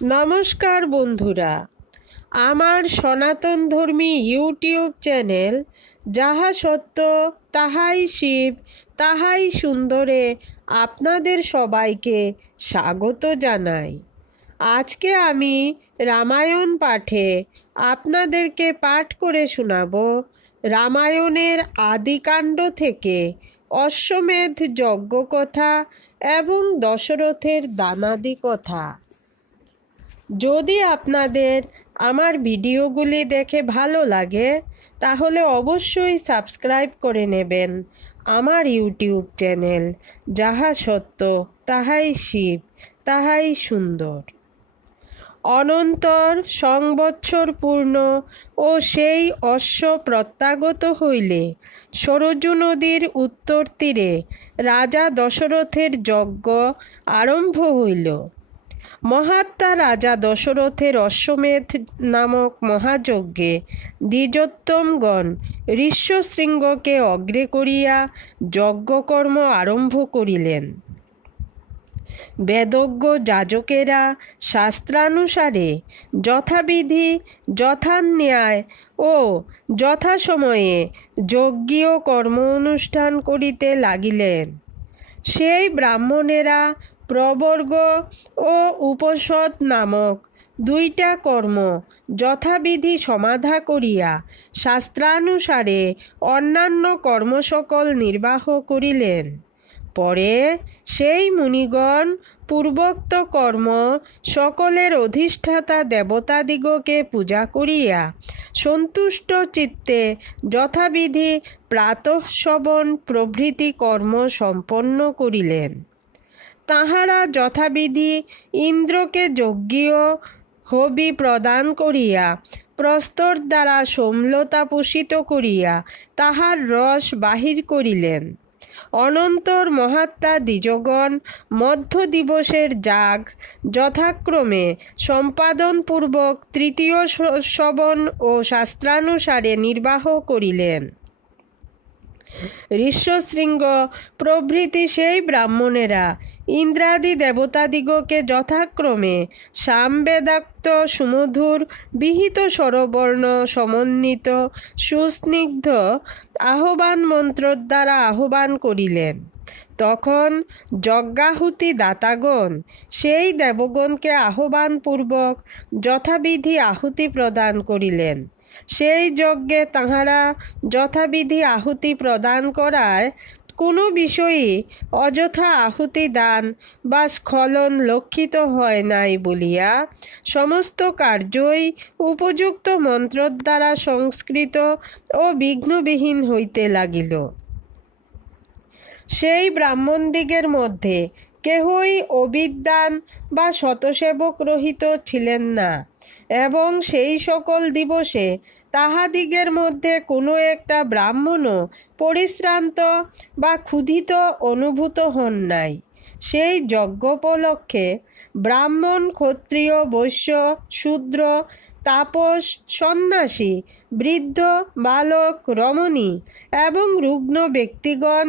নমস্কার বন্ধুরা, আমার সনাতন ধর্মী ইউটিউব চ্যানেল যাহা সত্য তাহাই শিব তাহাই সুন্দরে আপনাদের সবাইকে স্বাগত জানাই। আজকে আমি রামায়ণ পাঠে আপনাদেরকে পাঠ করে শোনাব রামায়ণের আদিকাণ্ড থেকে অশ্বমেধ যজ্ঞ কথা এবং দশরথের দানাদি কথা। যদি আপনাদের আমার ভিডিওগুলি দেখে ভালো লাগে তাহলে অবশ্যই সাবস্ক্রাইব করে নেবেন আমার ইউটিউব চ্যানেল যাহা সত্য তাহাই শিব তাহাই সুন্দর। অনন্তর সংবৎসর পূর্ণ ও সেই অশ্ব প্রত্যাগত হইলে সরযূ নদীর উত্তর তীরে রাজা দশরথের যজ্ঞ আরম্ভ হইল। মহাত্মা রাজা দশরথের অশ্বমেধ নামক মহাযজ্ঞে দ্বিজোত্তমগণ ঋষ্যশৃঙ্গকে অগ্রে করিয়া যজ্ঞকর্ম আরম্ভ করিলেন। বেদজ্ঞ যাজকেরা শাস্ত্রানুসারে যথাবিধি যথান্যায় ও যথাসময়ে যজ্ঞীয় কর্ম অনুষ্ঠান করিতে লাগিলেন। সেই ব্রাহ্মণেরা প্রবর্গ ও উপসদ নামক দুইটা কর্ম যথাবিধি সমাধা করিয়া শাস্ত্রানুসারে অন্যান্য কর্মসকল নির্বাহ করিলেন। পরে সেই মুনিগণ পূর্বোক্ত কর্ম সকলের অধিষ্ঠাতা দেবতাদিগকে পূজা করিয়া সন্তুষ্ট চিত্তে যথাবিধি প্রাতঃশ্রবণ প্রভৃতি কর্ম সম্পন্ন করিলেন। তাহারা যথাবিধি ইন্দ্রকে যজ্ঞীয় হবি প্রদান করিয়া প্রস্তর দ্বারা সোমলতা পোষিত করিয়া তাহার রস বাহির করিলেন। অনন্তর মহাত্মা দ্বিজগণ মধ্য দিবসের যাগ যথাক্রমে সম্পাদনপূর্বক তৃতীয় শ্রবণ ও শাস্ত্রানুসারে নির্বাহ করিলেন। ঋষ্যশৃঙ্গ প্রভৃতি সেই ব্রাহ্মণেরা ইন্দ্রাদি দেবতাদিগকে যথাক্রমে সামবেদাক্ত সুমধুর বিহিত স্বরবর্ণ সমন্বিত সুস্নিগ্ধ আহ্বান মন্ত্র দ্বারা আহ্বান করিলেন। তখন যজ্ঞাহুতি দাতাগণ সেই দেবগণকে আহ্বানপূর্বক যথাবিধি আহুতি প্রদান করিলেন। সেই যজ্ঞে তাহারা যথাবিধি আহুতি প্রদান করায় কোনো বিষয়ে অযথা আহুতি দান বা স্খলন লক্ষিত হয় নাই বলিয়া সমস্ত কার্যই উপযুক্ত মন্ত্র দ্বারা সংস্কৃত ও বিঘ্নবিহীন হইতে লাগিল। সেই ব্রাহ্মণদিগের মধ্যে কেহই অবিদ্বান বা শতসেবক রহিত ছিলেন না এবং সেই সকল দিবসে তাহাদিগের মধ্যে কোনো একটা ব্রাহ্মণও পরিশ্রান্ত বা ক্ষুধিত অনুভূত হন নাই। সেই যজ্ঞোপলক্ষে ব্রাহ্মণ ক্ষত্রিয় বৈশ্য শূদ্র তাপস সন্ন্যাসী বৃদ্ধ বালক রমণী এবং রুগ্ন ব্যক্তিগণ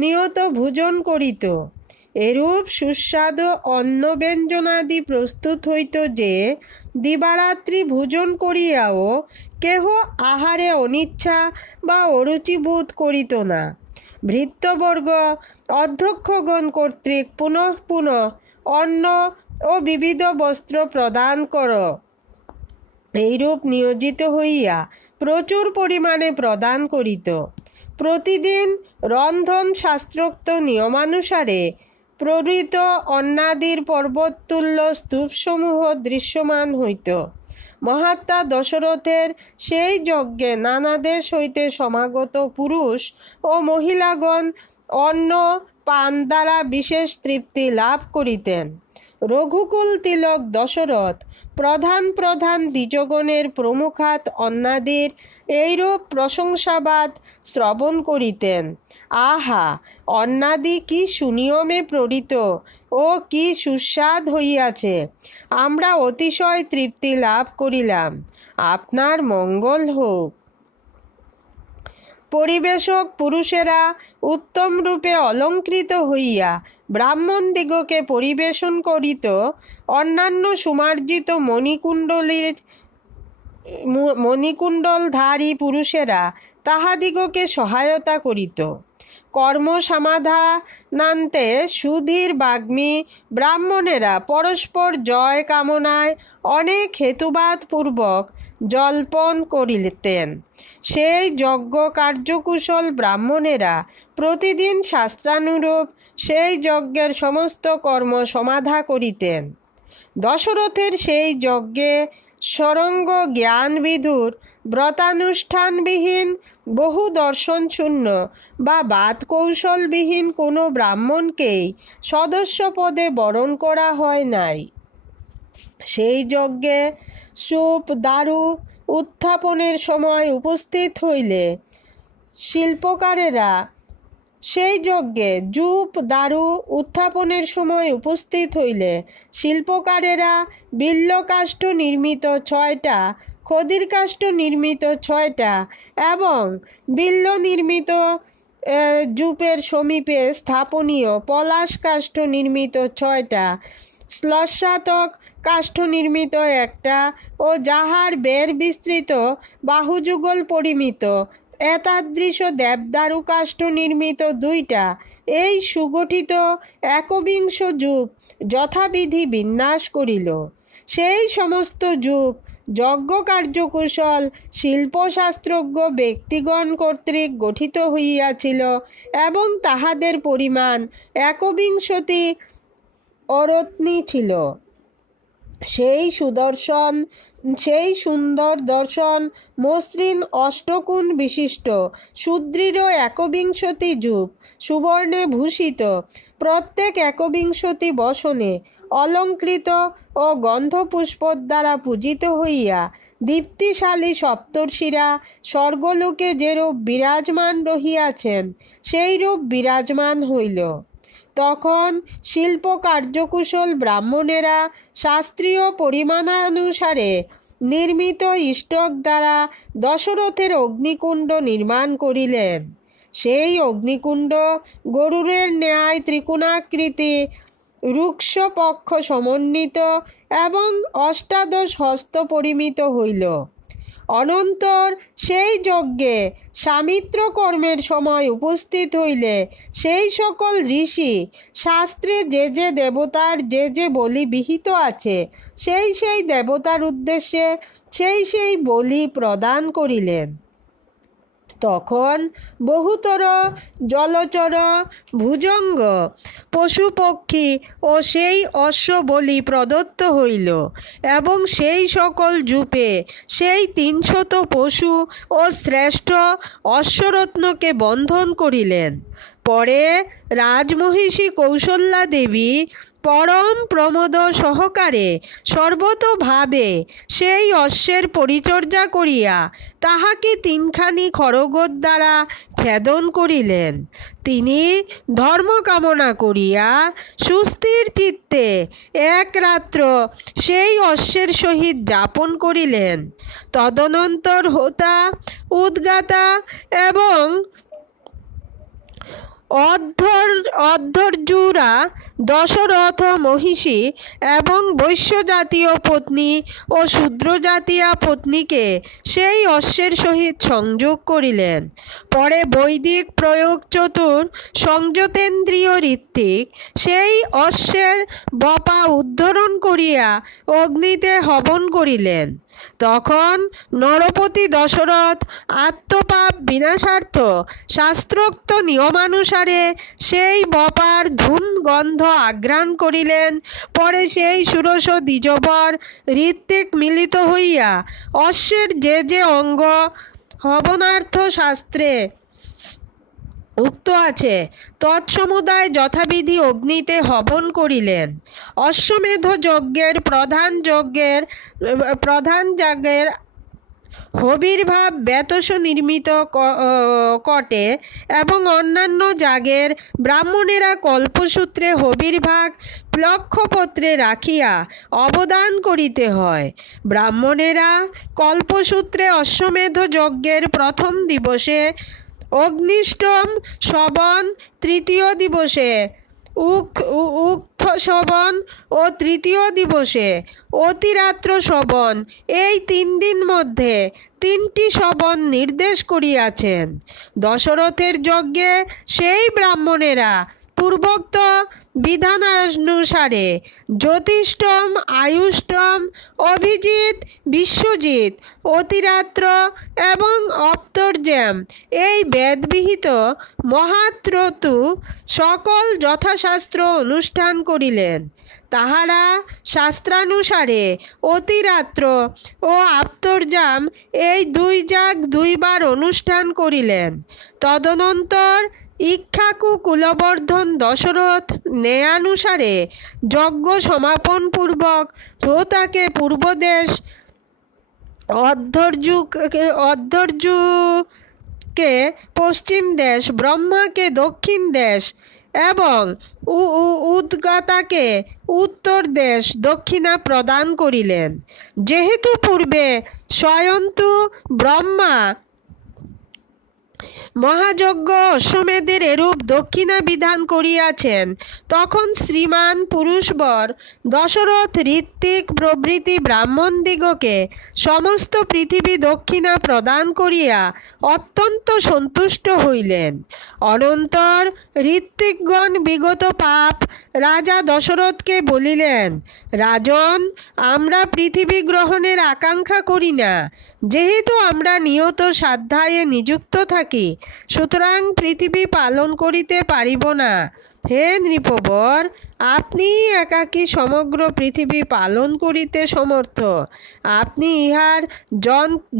নিয়ত ভোজন করিত। এরূপ সুস্বাদু অন্ন ব্যঞ্জনাদি প্রস্তুত হইত যে দিবারাত্রি ভোজন করিয়াও কেহ আহারে অনিচ্ছা বা অরুচি বোধ করিত না। ভৃত্যবর্গ অধ্যক্ষগণ কর্তৃক পুনঃ পুনঃ অন্ন ও বিবিধ বস্ত্র প্রদান কর এইরূপ নিয়োজিত হইয়া প্রচুর পরিমাণে প্রদান করিত। প্রতিদিন রন্ধন শাস্ত্রোক্ত নিয়মানুসারে প্রহৃত অন্নাদির পর্বততুল্য স্তূপসমূহ দৃশ্যমান হইত। মহাত্মা দশরথের সেই যজ্ঞে নানা দেশ হইতে সমাগত পুরুষ ও মহিলাগণ অন্ন পান দ্বারা বিশেষ তৃপ্তি লাভ করিতেন। রঘুকুল তিলক দশরথ প্রধান প্রধান দ্বিজগণের প্রমুখাত অন্নাদির এইরূপ প্রশংসাবাদ শ্রবণ করিতেন। আহা, অন্নাদি কি সুনিয়মে প্রণীত ও কি সুস্বাদ হইয়াছে! আমরা অতিশয় তৃপ্তি লাভ করিলাম। আপনার মঙ্গল হোক। পরিবেশক পুরুষেরা উত্তম রূপে অলঙ্কৃত হইয়া ব্রাহ্মণদিগকে পরিবেশন করিত। অন্যান্য সুমার্জিত মণিকুণ্ডলধারী পুরুষেরা তাহাদিগকে সহায়তা করিত। কর্মসমাধানান্তে সুধীর বাগ্মী ব্রাহ্মণেরা পরস্পর জয় কামনায় অনেক হেতুবাদ পূর্বক জল্পন করিতেন। সেই যজ্ঞ কার্যকুশল ব্রাহ্মণেরা প্রতিদিন শাস্ত্রানুরূপ সেই যজ্ঞের সমস্ত কর্ম সমাধা করিতেন। দশরথের সেই যজ্ঞে সরঙ্গ জ্ঞান বিধুর ব্রতানুষ্ঠানবিহীন বহু দর্শনশূন্য বা বাদ কৌশলবিহীন কোনো ব্রাহ্মণকেই সদস্য পদে বরণ করা হয় নাই। সেই যজ্ঞে সুপ দারু উত্থাপনের সময় উপস্থিত হইলে শিল্পকারেরা সেই যজ্ঞে জুপ দারু উত্থাপনের সময় উপস্থিত হইলে শিল্পকারেরা বিল্লকাষ্ঠ নির্মিত 6টা, খদির কাষ্ঠ নির্মিত 6টা এবং বিল্ল নির্মিত জুপের সমীপে স্থাপনীয় পলাশ কাষ্ঠ নির্মিত 6টা, শ্লষাতক কাষ্ঠ নির্মিত 1টা ও যাহার বের বিস্তৃত বাহুযুগল পরিমিত এতাদৃশ দেবদারু কাষ্ঠ নির্মিত 2টা এই সুগঠিত একবিংশ যুপ যথাবিধি বিন্যাস করিল। সেই সমস্ত যুপ যজ্ঞ কার্যকুশল শিল্পশাস্ত্রজ্ঞ ব্যক্তিগণ কর্তৃক গঠিত হইয়াছিল এবং তাহাদের পরিমাণ 21 অরত্নী ছিল। সেই সুন্দর দর্শন মসৃণ অষ্টকোণ বিশিষ্ট সুদৃঢ় 21 যুপ সুবর্ণে ভূষিত, প্রত্যেক 21 বসনে অলঙ্কৃত ও গন্ধপুষ্প দ্বারা পূজিত হইয়া দীপ্তিশালী সপ্তর্ষিরা স্বর্গলোকে যেরূপ বিরাজমান রহিয়াছেন সেইরূপ বিরাজমান হইল। তখন শিল্প কার্যকুশল ব্রাহ্মণেরা শাস্ত্রীয় পরিমাণানুসারে নির্মিত ইষ্টক দ্বারা দশরথের অগ্নিকুণ্ড নির্মাণ করিলেন। সেই অগ্নিকুণ্ড গরুরের ন্যায় ত্রিকোণাকৃতি, রুক্ষ পক্ষ সমন্বিত এবং 18 হস্ত পরিমিত হইল। অনন্তর সেই যজ্ঞে সামিত্র কর্মের সময় উপস্থিত হইলে সেই সকল ঋষি শাস্ত্রে যে যে দেবতার যে যে বলি বিহিত আছে সেই দেবতার উদ্দেশ্যে সেই বলি প্রদান করিলেন। তখন বহুতর জলচর ভুজঙ্গ পশু পক্ষী ও সেই অশ্ব বলি প্রদত্ত হইল এবং সেই সকল যূপে সেই 300 পশু ও শ্রেষ্ঠ অশ্বরত্নকে বন্ধন করিলেন। পরে রাজমহিষী কৌশল্যা দেবী পরম প্রমোদ সহকারে সর্বতোভাবে সেই অশ্বের পরিচর্যা করিয়া তাহাকে 3খানি খড়গের দ্বারা ছেদন করিলেন। তিনি ধর্ম কামনা করিয়া সুস্থির চিত্তে এক রাত্র সেই অশ্বের সহিত যাপন করিলেন। তদনন্তর হোতা, উদ্গাতা এবং অধ্যর্যুরা দশরথ মহিষী এবং বৈশ্য জাতীয় পত্নী ও শূদ্র জাতীয় পত্নীকে সেই অশ্বের সহিত সংযোগ করিলেন। পরে বৈদিক প্রয়োগ চতুর সংযতেন্দ্রিয় ঋত্বিক সেই অশ্বের বপা উদ্ধরণ করিয়া অগ্নিতে হবন করিলেন। তখন নরপতি দশরথ আত্মপাপ বিনাশার্থ শাস্ত্রোক্ত নিয়মানুসারে সেই বপার ধূম গন্ধ আঘ্রাণ করিলেন। পরে সেই ষোড়শ দ্বিজবর ঋত্বিক মিলিত হইয়া অশ্বের যে যে অঙ্গ হবনার্থ শাস্ত্রে উক্ত আছে তৎসমুদায় যথাবিধি অগ্নিতে হবন করিলেন। অশ্বমেধ যজ্ঞের প্রধান যাগের হবির্ভাব বেতস নির্মিত কটে এবং অন্যান্য যাগের ব্রাহ্মণেরা কল্পসূত্রে হবির্ভাগ প্লক্ষপত্রে রাখিয়া অবদান করিতে হয়। ব্রাহ্মণেরা কল্পসূত্রে অশ্বমেধ যজ্ঞের প্রথম দিবসে অগ্নিষ্টম শবন তৃতীয় দিবসে, উক্ত শবন ও তৃতীয় দিবসে অতিরাত্র শবন, এই 3 দিন মধ্যে 3টি শবন নির্দেশ করিয়াছেন। দশরথের যজ্ঞে সেই ব্রাহ্মণেরা পূর্বোক্ত বিধানানুসারে জ্যোতিষ্টম, আয়ুষ্টম, অভিজিৎ, বিশ্বজিৎ, অতিরাত্র এবং অপ্তর্যাম এই বেদবিহিত মহাত্রতু সকল যথাশাস্ত্র অনুষ্ঠান করিলেন। তাহারা শাস্ত্রানুসারে অতিরাত্র ও আপ্তর্যাম এই 2 যাগ 2 বার অনুষ্ঠান করিলেন। তদনন্তর ইক্ষ্বাকু কুলবর্ধন দশরথ ন্যায়ানুসারে যজ্ঞ সমাপন পূর্বক হোতাকে পূর্বদেশ, অর্ধর্যুকে পশ্চিম দেশ, ব্রহ্মাকে দক্ষিণ দেশ এবং উদ্গাতাকে উত্তর দেশ দক্ষিণা প্রদান করিলেন। যেহেতু পূর্বে স্বয়ন্তু ব্রহ্মা মহাযজ্ঞ অশ্বমেধের এরূপ দক্ষিণা বিধান করিয়াছেন, তখন শ্রীমান পুরুষবর দশরথ ঋত্বিক প্রভৃতি ব্রাহ্মণদিগকে সমস্ত পৃথিবী দক্ষিণা প্রদান করিয়া অত্যন্ত সন্তুষ্ট হইলেন। অনন্তর ঋত্বিকগণ বিগত পাপ রাজা দশরথকে বলিলেন, রাজন, আমরা পৃথিবী গ্রহণের আকাঙ্ক্ষা করি না। যেহেতু আমরা নিয়ত সাধ্যায়ে নিযুক্ত থাকি, সুতরাং পৃথিবী পালন করিতে পারিব না। হে নৃপবর, আপনি একাকী সমগ্র পৃথিবী পালন করিতে সমর্থ। আপনি ইহার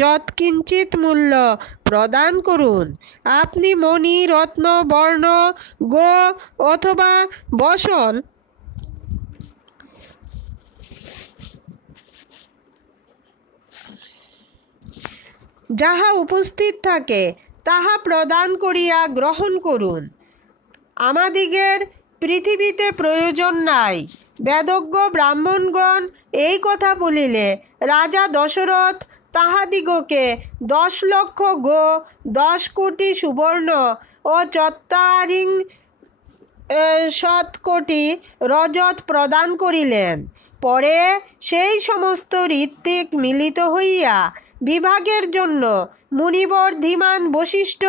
যৎকিঞ্চিৎ মূল্য প্রদান করুন। আপনি মণি, রত্ন, বর্ণ, গো অথবা বসন যাহা উপস্থিত থাকে তাহা প্রদান করিয়া গ্রহণ করুন। আমাদিগের পৃথিবীতে প্রয়োজন নাই। বেদজ্ঞ ব্রাহ্মণগণ এই কথা বলিলে রাজা দশরথ তাহাদিগকে 10 লক্ষ গো, 10 কোটি সুবর্ণ ও 4 কোটি রজত প্রদান করিলেন। পরে সেই সমস্ত ঋত্বিক মিলিত হইয়া বিভাগের জন্য মুনিবর ধীমান বশিষ্ঠ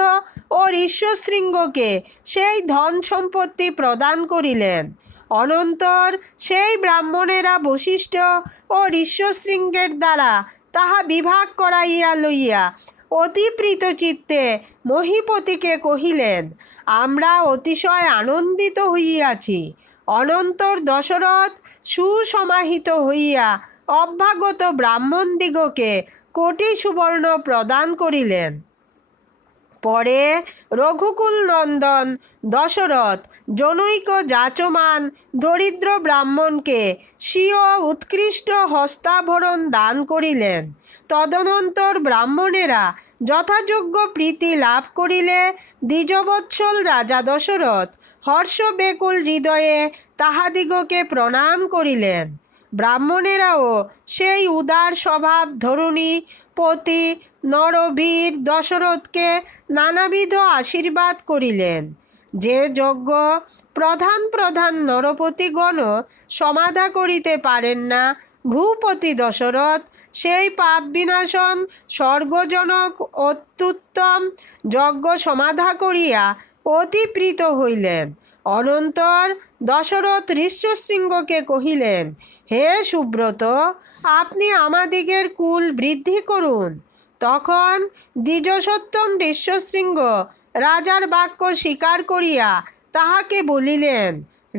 ও ঋষ্যশৃঙ্গকে সেই ধন সম্পত্তি প্রদান করিলেন। অনন্তর সেই ব্রাহ্মণেরা বশিষ্ঠ ও ঋষ্যশৃঙ্গের দ্বারা তাহা বিভাগ করাইয়া লইয়া অতি প্রীত চিত্তে মহীপতিকে কহিলেন, আমরা অতিশয় আনন্দিত হইয়াছি। অনন্তর দশরথ সুসমাহিত হইয়া অভ্যাগত ব্রাহ্মণদিগকে কোটি সুবর্ণ প্রদান করিলেন। পরে রঘুকুল নন্দন দশরথ জনৈক যাচমান দরিদ্র ব্রাহ্মণকে স্বীয় উৎকৃষ্ট হস্তাভরণ দান করিলেন। তদনন্তর ব্রাহ্মণেরা যথাযোগ্য প্রীতি লাভ করিলে দ্বিজবৎসল রাজা দশরথ হর্ষবেকুল হৃদয়ে তাহাদিগকে প্রণাম করিলেন। ব্রাহ্মণেরাও সেই উদার স্বভাব ধরুণী পতি নরবীর দশরথকে নানাবিধ আশীর্বাদ করিলেন। যে যজ্ঞ প্রধান নরপতিগণ সমাধা করিতে পারেন না, ভূপতি দশরথ সেই পাপ বিনাশন স্বর্গজনক অত্যুত্তম যজ্ঞ সমাধা করিয়া অতি প্রীত হইলেন। অনন্তর দশরথ ঋষ্যশৃঙ্গকে কহিলেন, হে সুব্রত, আপনি আমাদিগের কুল বৃদ্ধি করুন। তখন দ্বিজসত্তম ঋষ্যশৃঙ্গ রাজার বাক্য স্বীকার করিয়া তাহাকে বলিলেন,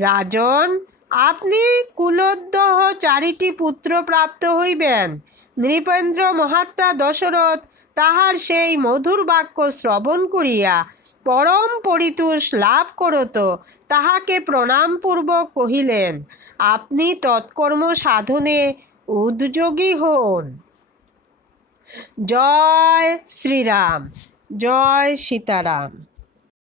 রাজন, আপনি কুলোদ্দহ 4টি পুত্র প্রাপ্ত হইবেন। নৃপেন্দ্র মহাত্মা দশরথ তাহার সেই মধুর বাক্য শ্রবণ করিয়া পরম পরিতোষ লাভ করত তাহাকে প্রণামপূর্বক কহিলেন, আপনি তৎকর্ম সাধনে উদ্যোগী হন। জয় শ্রীরাম, জয় সীতারাম।